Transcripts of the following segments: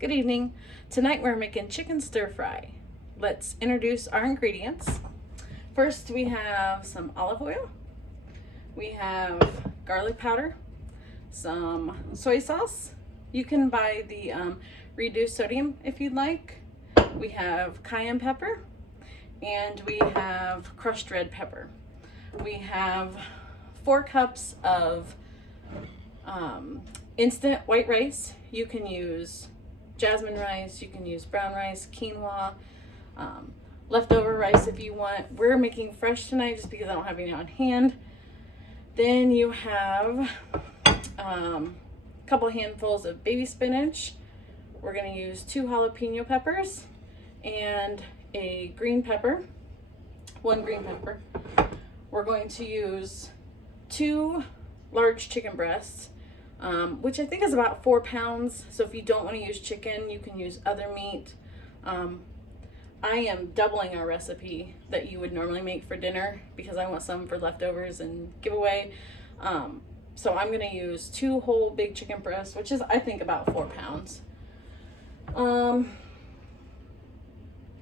Good evening. Tonight we're making chicken stir fry. Let's introduce our ingredients. First we have some olive oil. We have garlic powder, some soy sauce. You can buy the reduced sodium if you'd like. We have cayenne pepper and we have crushed red pepper. We have 4 cups of instant white rice. You can use jasmine rice, you can use brown rice, quinoa, leftover rice if you want. We're making fresh tonight just because I don't have any on hand. Then you have a couple handfuls of baby spinach. We're going to use 2 jalapeno peppers and a green pepper, 1 green pepper. We're going to use 2 large chicken breasts, which I think is about 4 pounds. So if you don't want to use chicken, you can use other meat. I am doubling our recipe that you would normally make for dinner because I want some for leftovers and giveaway. So I'm going to use 2 whole big chicken breasts, which is I think about 4 pounds. And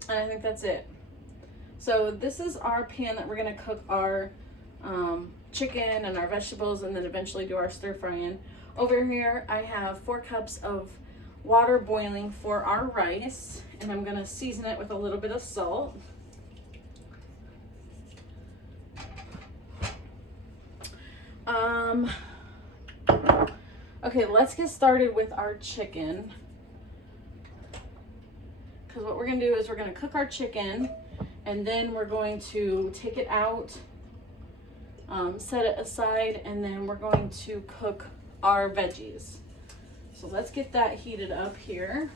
I think that's it. So this is our pan that we're going to cook our chicken and our vegetables and then eventually do our stir fry in. Over here I have 4 cups of water boiling for our rice, and I'm going to season it with a little bit of salt. Okay, let's get started with our chicken. Because what we're going to do is we're going to cook our chicken and then we're going to take it out, set it aside, and then we're going to cook our veggies. So let's get that heated up here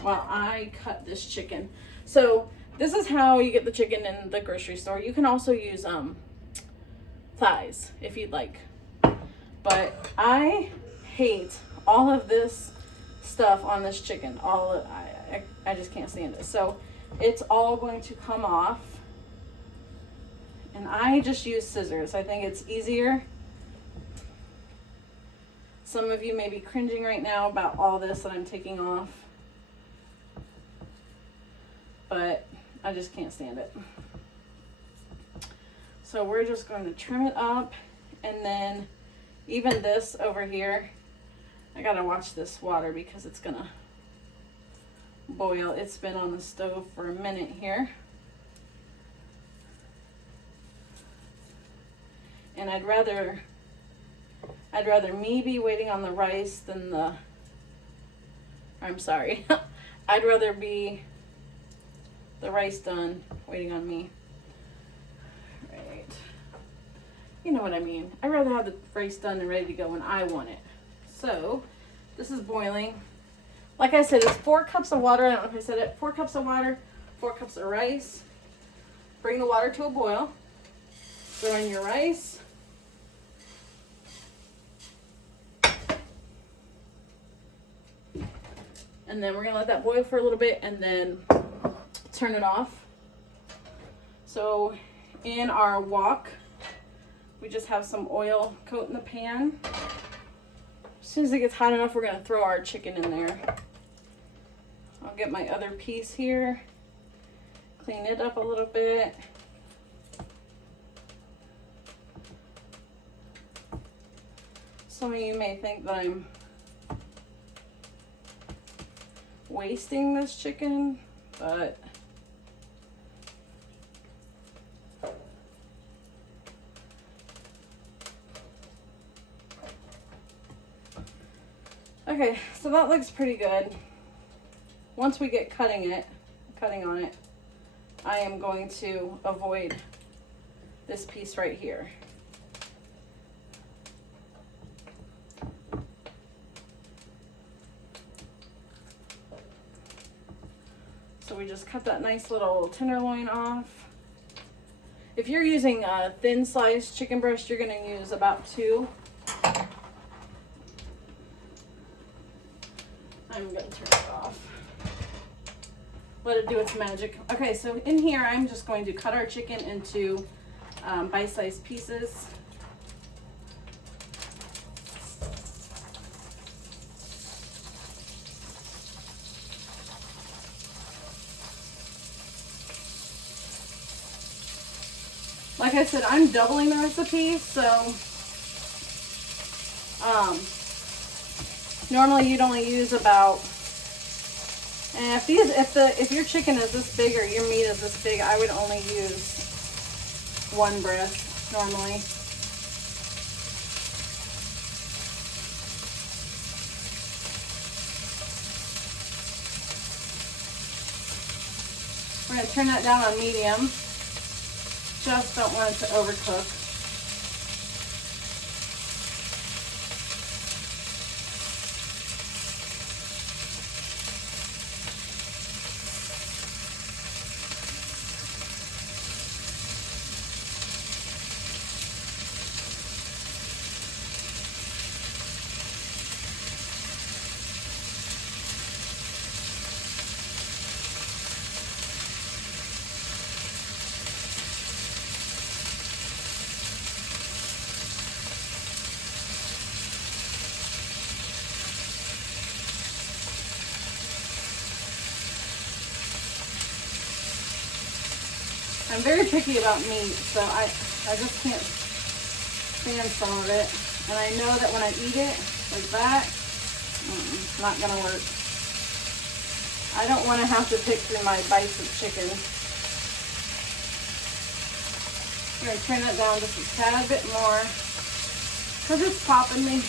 while I cut this chicken. So this is how you get the chicken in the grocery store. You can also use thighs if you'd like. But I hate all of this stuff on this chicken. I just can't stand it. So it's all going to come off. And I just use scissors. I think it's easier. Some of you may be cringing right now about all this that I'm taking off. But I just can't stand it. So we're just going to trim it up, and then even this over here, I gotta watch this water because it's gonna boil. It's been on the stove for a minute here. And I'd rather me be waiting on the rice than I'd rather be the rice done waiting on me. Right. You know what I mean. I'd rather have the rice done and ready to go when I want it. So this is boiling. Like I said, it's 4 cups of water. I don't know if I said it. 4 cups of water, 4 cups of rice. Bring the water to a boil. Throw in your rice. And then we're going to let that boil for a little bit and then turn it off. So in our wok, we just have some oil coating the pan. As soon as it gets hot enough, we're going to throw our chicken in there. I'll get my other piece here, clean it up a little bit. Some of you may think that I'm wasting this chicken, but okay, so that looks pretty good. Once we get cutting on it, I am going to avoid this piece right here. So we just cut that nice little tenderloin off. If you're using a thin sliced chicken breast, you're going to use about 2. I'm going to turn it off. Let it do its magic. Okay, so in here I'm just going to cut our chicken into bite-sized pieces. Like I said, I'm doubling the recipe, so normally you'd only use about, and if your chicken is this big or your meat is this big, I would only use one breast normally. We're going to turn that down on medium. Just don't want it to overcook. I'm very picky about meat, so I just can't stand some of it. And I know that when I eat it like that, it's not gonna work. I don't want to have to pick through my bites of chicken. I'm gonna turn that down just a tad bit more because it's popping me.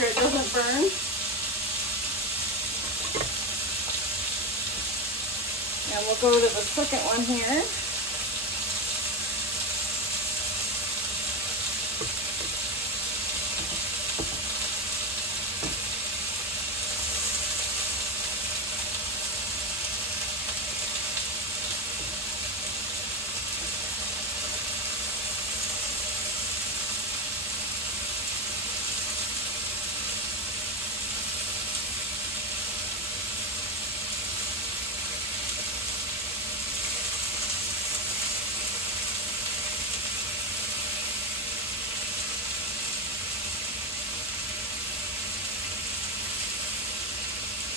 It doesn't burn. And we'll go to the second one here.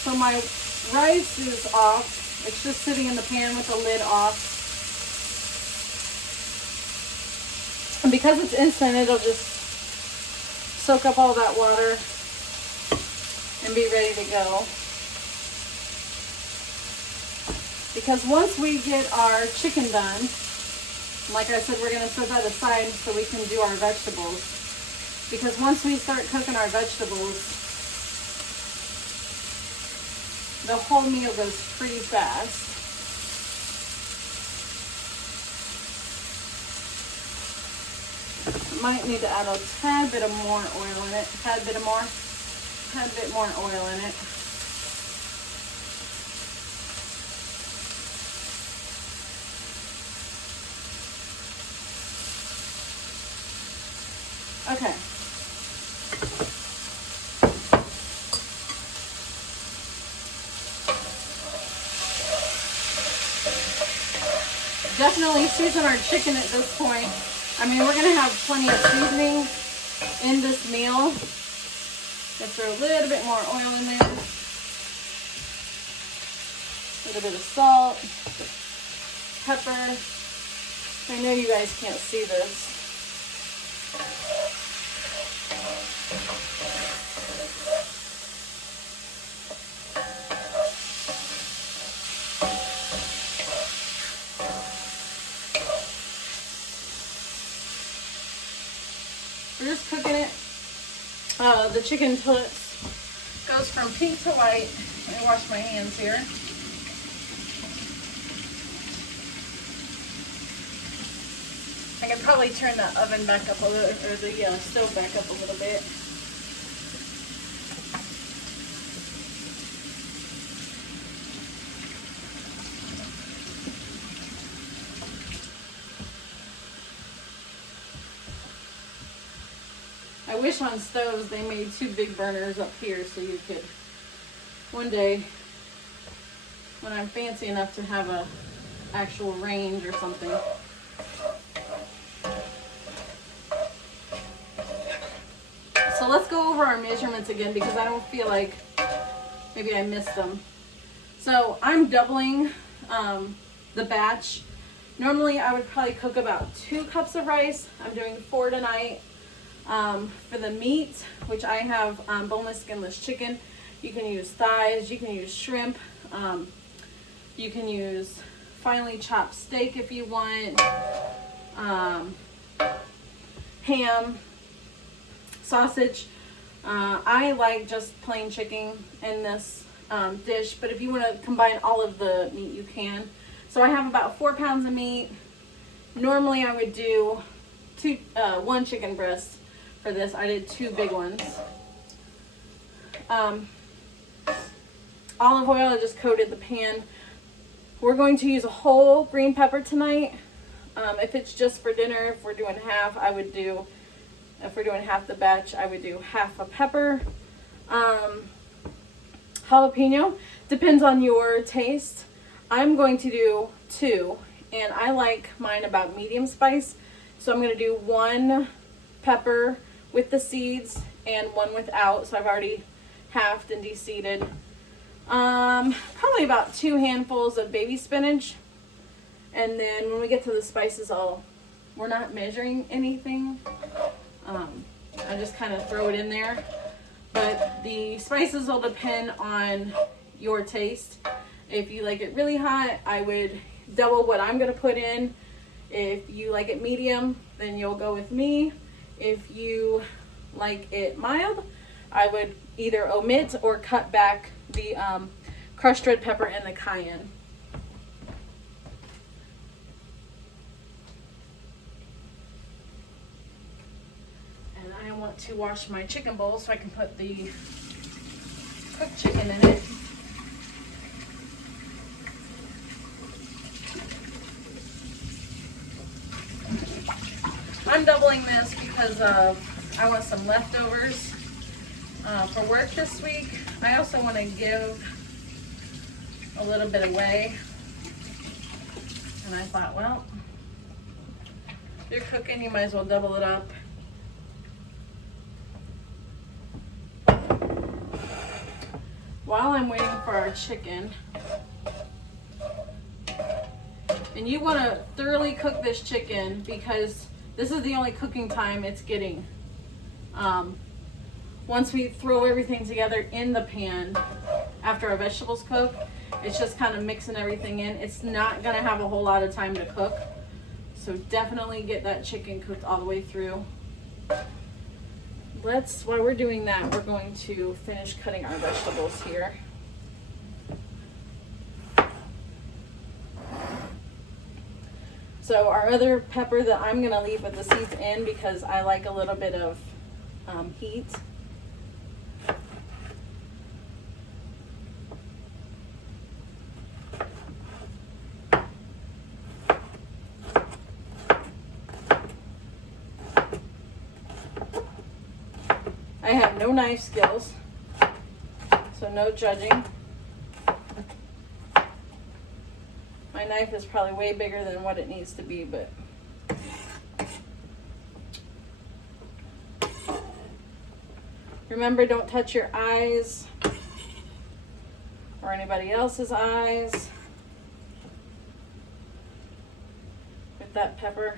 So my rice is off. It's just sitting in the pan with the lid off. And because it's instant, it'll just soak up all that water and be ready to go. Because once we get our chicken done, like I said, we're going to set that aside so we can do our vegetables. Because once we start cooking our vegetables, the whole meal goes pretty fast. Might need to add a tad bit of more oil in it. Tad bit more oil in it. Okay. Definitely season our chicken at this point. I mean, we're gonna have plenty of seasoning in this meal. Let's throw a little bit more oil in there. A little bit of salt, pepper. I know you guys can't see this. We're just cooking it. The chicken until it goes from pink to white. Let me wash my hands here. I can probably turn the oven back up a little, or the stove back up a little bit. I wish on stoves they made 2 big burners up here so you could, one day, when I'm fancy enough to have a actual range or something. So let's go over our measurements again because I don't feel like maybe I missed them. So I'm doubling the batch. Normally I would probably cook about 2 cups of rice. I'm doing 4 tonight. For the meat, which I have boneless, skinless chicken, you can use thighs, you can use shrimp, you can use finely chopped steak if you want, ham, sausage. I like just plain chicken in this dish, but if you want to combine all of the meat, you can. So I have about 4 pounds of meat. Normally I would do 1 chicken breast. For this, I did 2 big ones. Olive oil, I just coated the pan. We're going to use a whole green pepper tonight. If it's just for dinner, if we're doing half, if we're doing half the batch, I would do half a pepper. Jalapeno, depends on your taste. I'm going to do 2, and I like mine about medium spice. So I'm going to do 1 pepper with the seeds and 1 without. So I've already halved and de-seeded. Probably about 2 handfuls of baby spinach. And then when we get to the spices, we're not measuring anything. I just kind of throw it in there. But the spices will depend on your taste. If you like it really hot, I would double what I'm going to put in. If you like it medium, then you'll go with me. If you like it mild, I would either omit or cut back the crushed red pepper and the cayenne. And I want to wash my chicken bowl so I can put the cooked chicken in it. I'm doubling this because I want some leftovers for work this week. I also want to give a little bit away. And I thought, well, if you're cooking, you might as well double it up. While I'm waiting for our chicken, and you want to thoroughly cook this chicken because this is the only cooking time it's getting. Once we throw everything together in the pan after our vegetables cook, it's just kind of mixing everything in. It's not going to have a whole lot of time to cook. So definitely get that chicken cooked all the way through. While we're doing that, we're going to finish cutting our vegetables here. So our other pepper that I'm going to leave with the seeds in because I like a little bit of heat. I have no knife skills, so no judging. My knife is probably way bigger than what it needs to be, but remember, don't touch your eyes or anybody else's eyes with that pepper.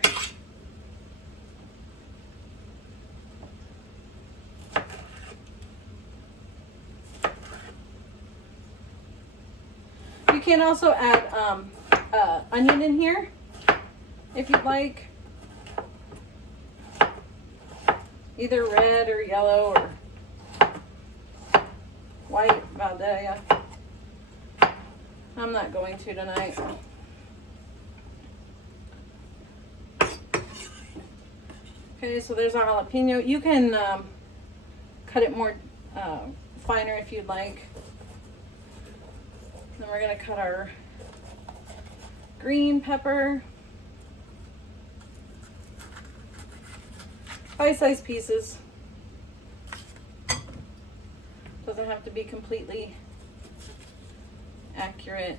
You can also add onion in here if you'd like, either red or yellow or white Vidalia. I'm not going to tonight. Okay, so there's our jalapeno. You can cut it more finer if you'd like. Then we're going to cut our green pepper, bite-sized pieces. doesn't have to be completely accurate.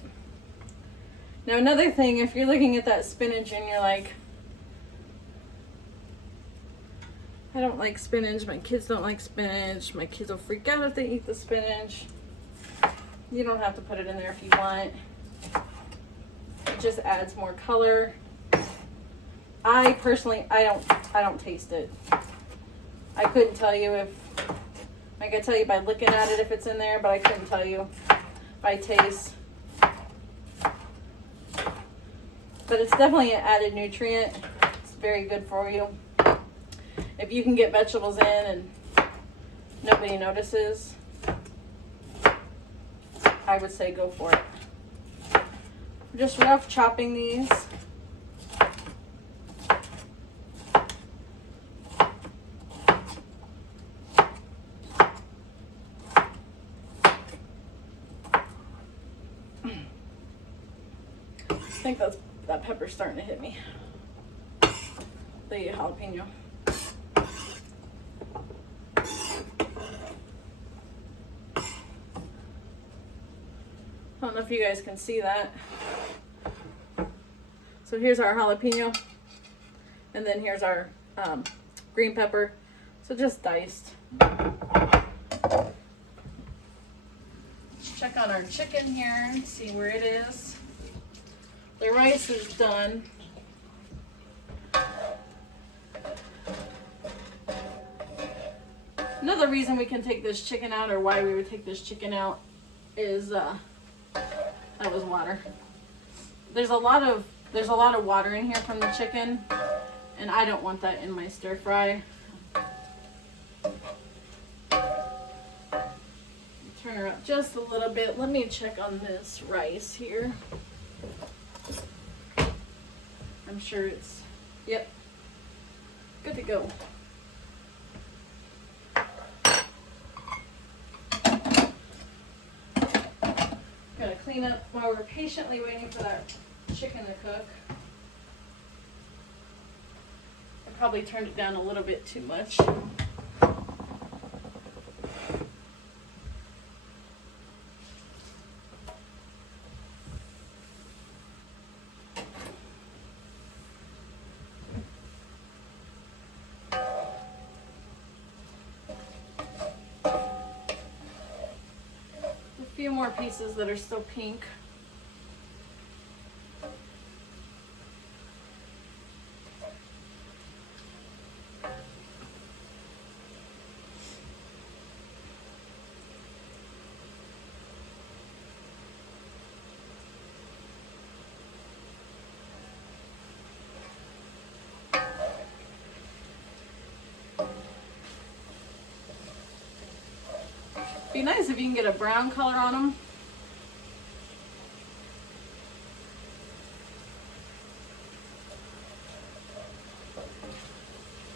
Now another thing, if you're looking at that spinach and you're like, I don't like spinach, my kids don't like spinach, my kids will freak out if they eat the spinach. You don't have to put it in there if you want. It just adds more color. I personally, I don't taste it. I couldn't tell you if, I could tell you by looking at it if it's in there, but I couldn't tell you by taste. But it's definitely an added nutrient. It's very good for you. If you can get vegetables in and nobody notices, I would say go for it. Just rough chopping these. I think that pepper's starting to hit me. The jalapeno. I don't know if you guys can see that. So here's our jalapeno, and then here's our green pepper. So just diced. Let's check on our chicken here and see where it is. The rice is done. Another reason we can take this chicken out, or why we would take this chicken out, is that was water. There's a lot of water in here from the chicken, and I don't want that in my stir fry. Turn her up just a little bit. Let me check on this rice here. I'm sure it's, yep, good to go. Gotta clean up while we're patiently waiting for that chicken to cook. I probably turned it down a little bit too much. A few more pieces that are still pink. Be nice if you can get a brown color on them.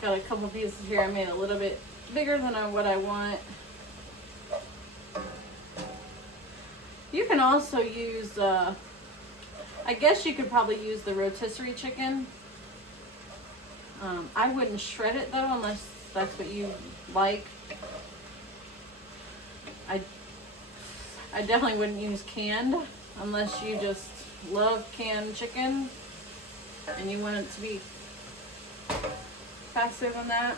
Got a couple pieces here. I made a little bit bigger than what I want. You can also use, I guess you could probably use the rotisserie chicken. I wouldn't shred it though, unless that's what you like. I definitely wouldn't use canned unless you just love canned chicken and you want it to be faster than that.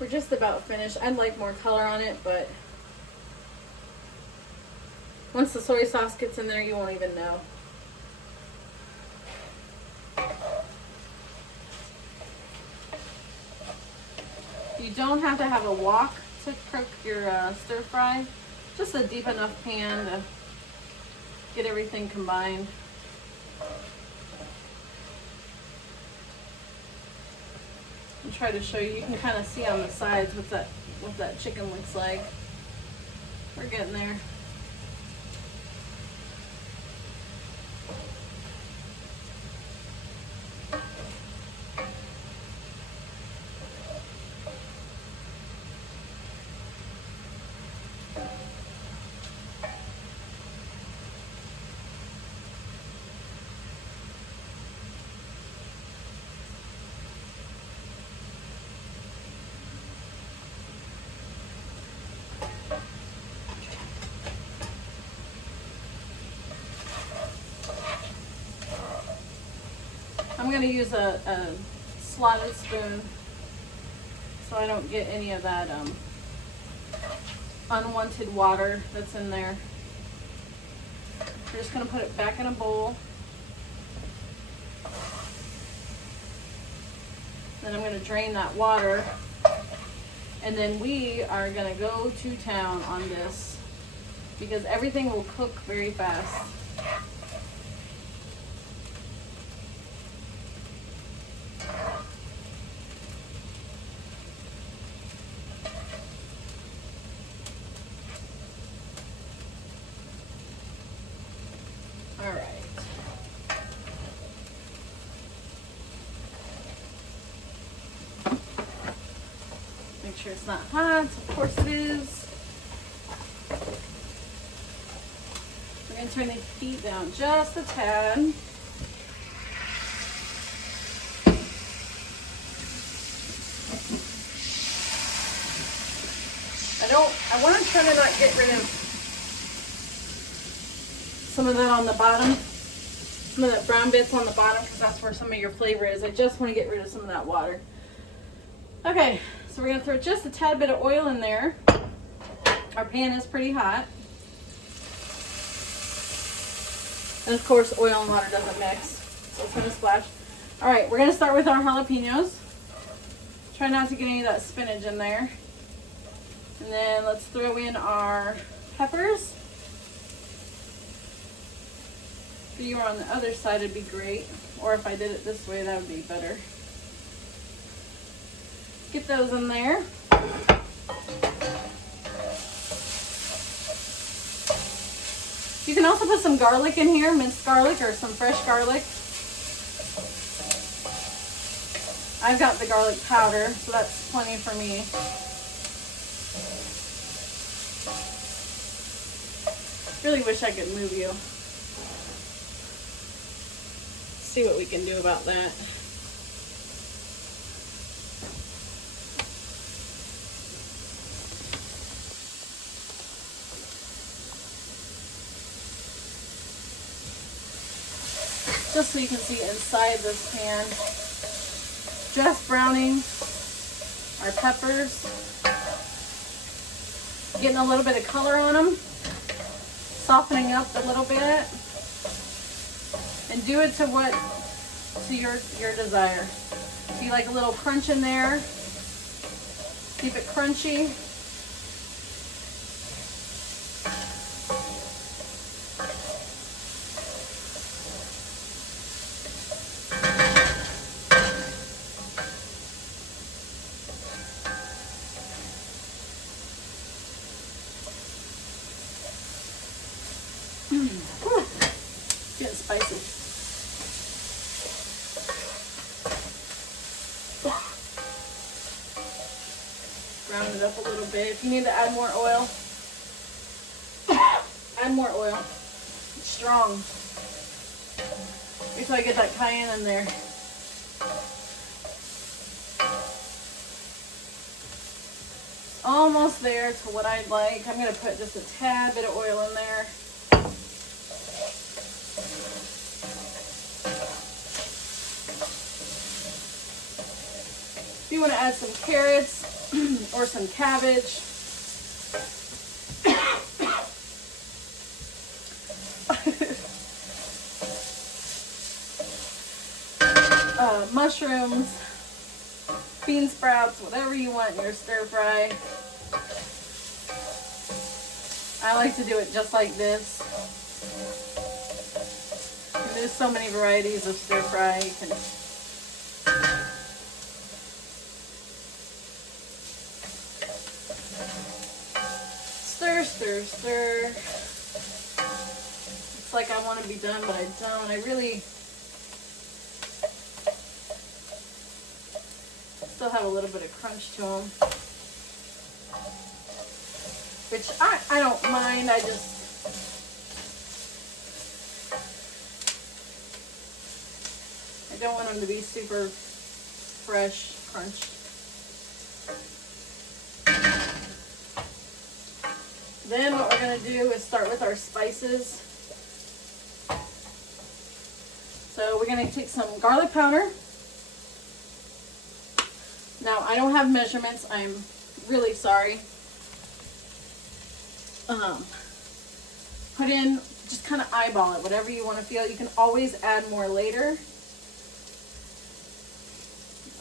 We're just about finished. I'd like more color on it, but once the soy sauce gets in there, you won't even know. You don't have to have a wok to cook your stir fry. Just a deep enough pan to get everything combined. And try to show you. You can kind of see on the sides what that chicken looks like. We're getting there. I'm going to use a slotted spoon so I don't get any of that unwanted water that's in there. We're just going to put it back in a bowl. Then I'm going to drain that water. And then we are going to go to town on this because everything will cook very fast. All right. Make sure it's not hot. Of course it is. We're going to turn the heat down just a tad. I want to try to not get rid of some of that on the bottom, some of that brown bits on the bottom, because that's where some of your flavor is. I just want to get rid of some of that water. Okay, so we're going to throw just a tad bit of oil in there. Our pan is pretty hot. And of course, oil and water doesn't mix, so it's going to splash. All right, we're going to start with our jalapenos. Try not to get any of that spinach in there. And then let's throw in our peppers. If you were on the other side, it'd be great. Or if I did it this way, that would be better. Get those in there. You can also put some garlic in here, minced garlic or some fresh garlic. I've got the garlic powder, so that's plenty for me. Really wish I could move you. See what we can do about that. Just so you can see inside this pan. Just browning our peppers. Getting a little bit of color on them. Softening up a little bit. And do it to your desire. If you like a little crunch in there, keep it crunchy. Getting spicy. Round it up a little bit. If you need to add more oil, add more oil. It's strong. Wait till I get that cayenne in there. Almost there to what I'd like. I'm going to put just a tad bit of oil in there. If you want to add some carrots or some cabbage, mushrooms, bean sprouts, whatever you want in your stir fry. I like to do it just like this. And there's so many varieties of stir fry. You can stir, stir, stir. It's like I want to be done, but I don't. I really still have a little bit of crunch to them, which I don't mind. I don't want them to be super fresh, crunched. Then what we're going to do is start with our spices. So we're gonna take some garlic powder. Now I don't have measurements, I'm really sorry. Put in, just kind of eyeball it, whatever you want to feel. You can always add more later.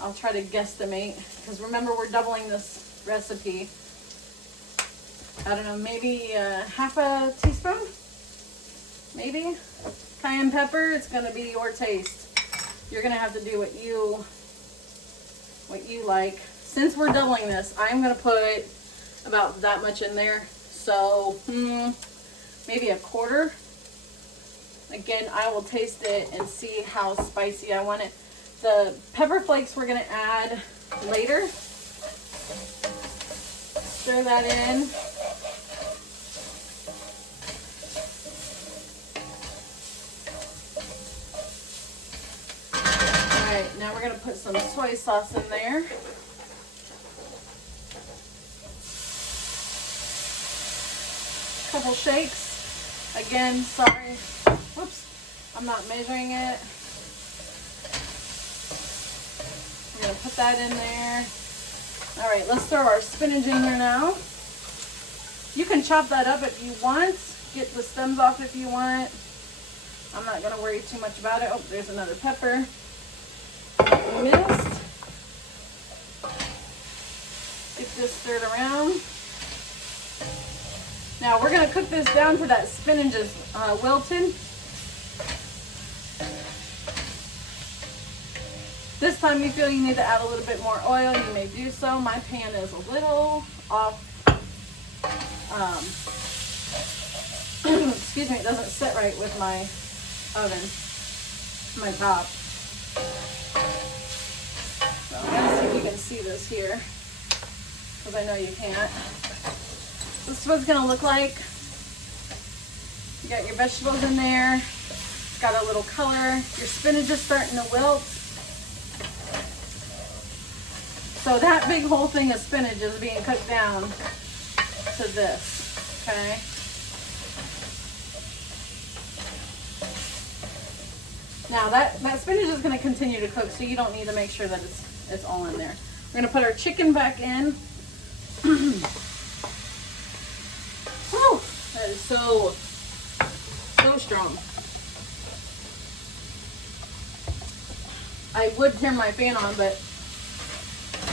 I'll try to guesstimate, because remember we're doubling this recipe. I don't know, maybe half a teaspoon? Maybe? Cayenne pepper, it's gonna be your taste. You're gonna have to do what you like. Since we're doubling this, I'm gonna put about that much in there. So, maybe a quarter. Again, I will taste it and see how spicy I want it. The pepper flakes we're gonna add later. Stir that in. All right, now we're gonna put some soy sauce in there. Couple shakes. Again, sorry. Whoops, I'm not measuring it. I'm gonna put that in there. All right, let's throw our spinach in here now. You can chop that up if you want. Get the stems off if you want. I'm not gonna worry too much about it. Oh, there's another pepper. Missed. Get this stirred around. Now we're gonna cook this down to that spinach is wilted. This time you feel you need to add a little bit more oil, you may do so. My pan is a little off. Excuse me, it doesn't sit right with my oven, my top. So let's see if you can see this here, because I know you can't. This is what it's gonna look like. You got your vegetables in there. It's got a little color. Your spinach is starting to wilt. So that big whole thing of spinach is being cooked down to this, okay? Now that spinach is gonna continue to cook, so you don't need to make sure that it's all in there. We're gonna put our chicken back in. Whew, that is so strong. I would turn my fan on, but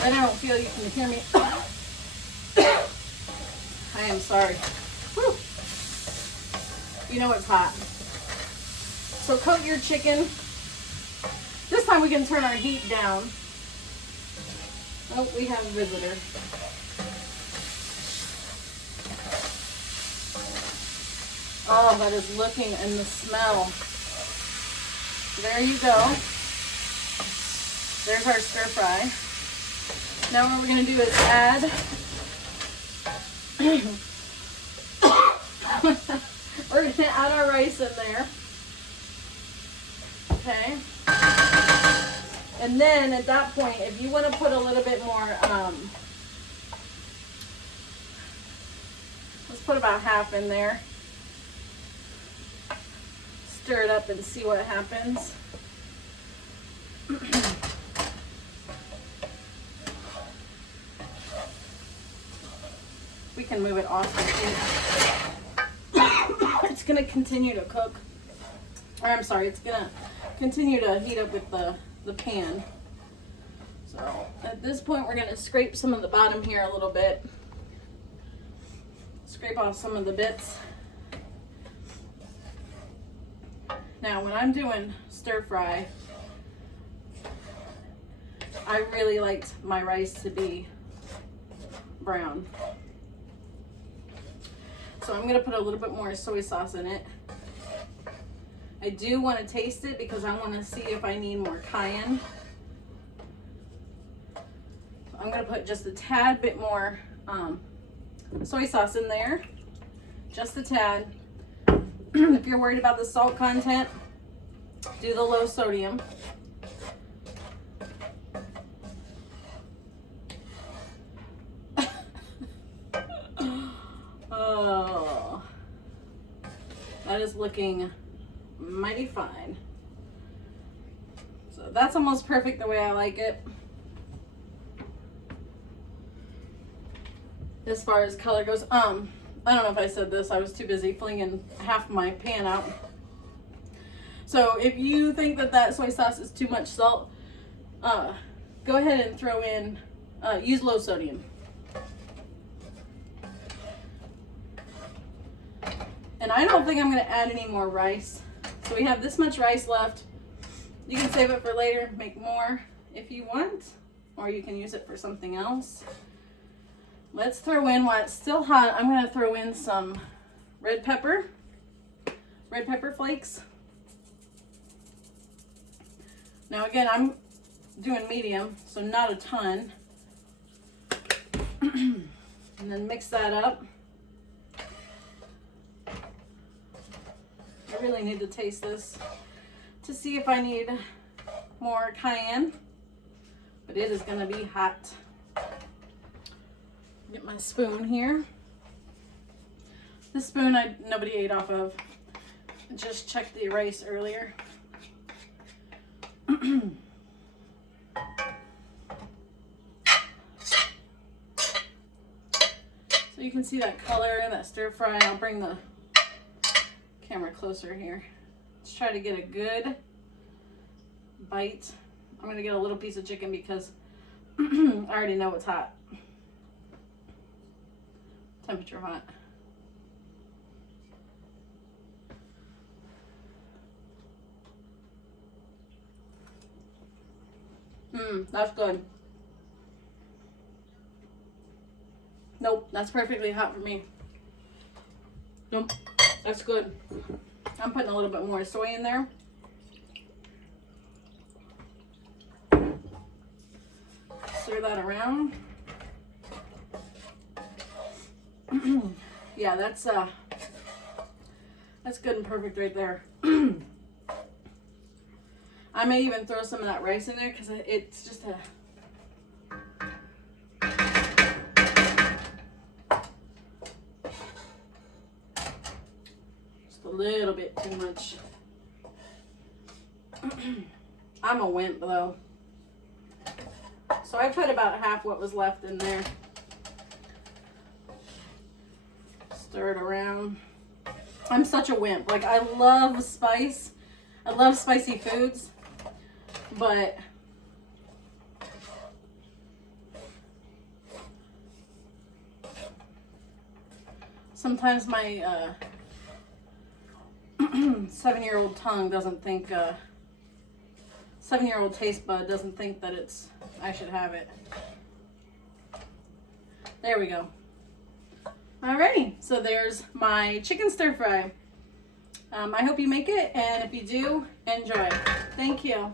I don't feel you can hear me. I am sorry. Whew. You know it's hot. So coat your chicken. This time we can turn our heat down. Oh, we have a visitor. Oh, that is looking, and the smell. There you go. There's our stir fry. Now what we're going to do is add we're going to add our rice in there. Okay. And then at that point, if you want to put a little bit more, let's put about half in there. Stir it up and see what happens. We can move it off the heat. It's going to continue to cook. Or I'm sorry, it's going to continue to heat up with the pan. So at this point, we're going to scrape some of the bottom here a little bit. Scrape off some of the bits. Now, when I'm doing stir fry, I really liked my rice to be brown. So I'm going to put a little bit more soy sauce in it. I do want to taste it because I want to see if I need more cayenne. So I'm going to put just a tad bit more soy sauce in there. Just a tad. If you're worried about the salt content, do the low sodium. Oh, that is looking mighty fine. So that's almost perfect the way I like it. As far as color goes, I don't know if I said this, I was too busy flinging half my pan out. So if you think that that soy sauce is too much salt, go ahead and throw in, use low sodium. And I don't think I'm going to add any more rice. So we have this much rice left. You can save it for later, make more if you want, or you can use it for something else. Let's throw in, while it's still hot, I'm going to throw in some red pepper flakes. Now again, I'm doing medium, so not a ton. And then mix that up. I really need to taste this to see if I need more cayenne, but it is going to be hot. Get my spoon here. This spoon nobody ate off of. Just checked the rice earlier. So you can see that color and that stir fry. I'll bring the camera closer here. Let's try to get a good bite. I'm gonna get a little piece of chicken because I already know it's hot. Temperature hot. That's good. Nope, that's perfectly hot for me. Nope, that's good. I'm putting a little bit more soy in there. Stir that around. Yeah, that's good and perfect right there. I may even throw some of that rice in there because it's just a little bit too much. I'm a wimp though. So I put about half what was left in there. Stir it around. I'm such a wimp. Like, I love spice. I love spicy foods. But sometimes my 7-year-old tongue doesn't think, 7-year-old taste bud doesn't think that I should have it. There we go. Alrighty, so there's my chicken stir fry. I hope you make it, and if you do, enjoy. Thank you.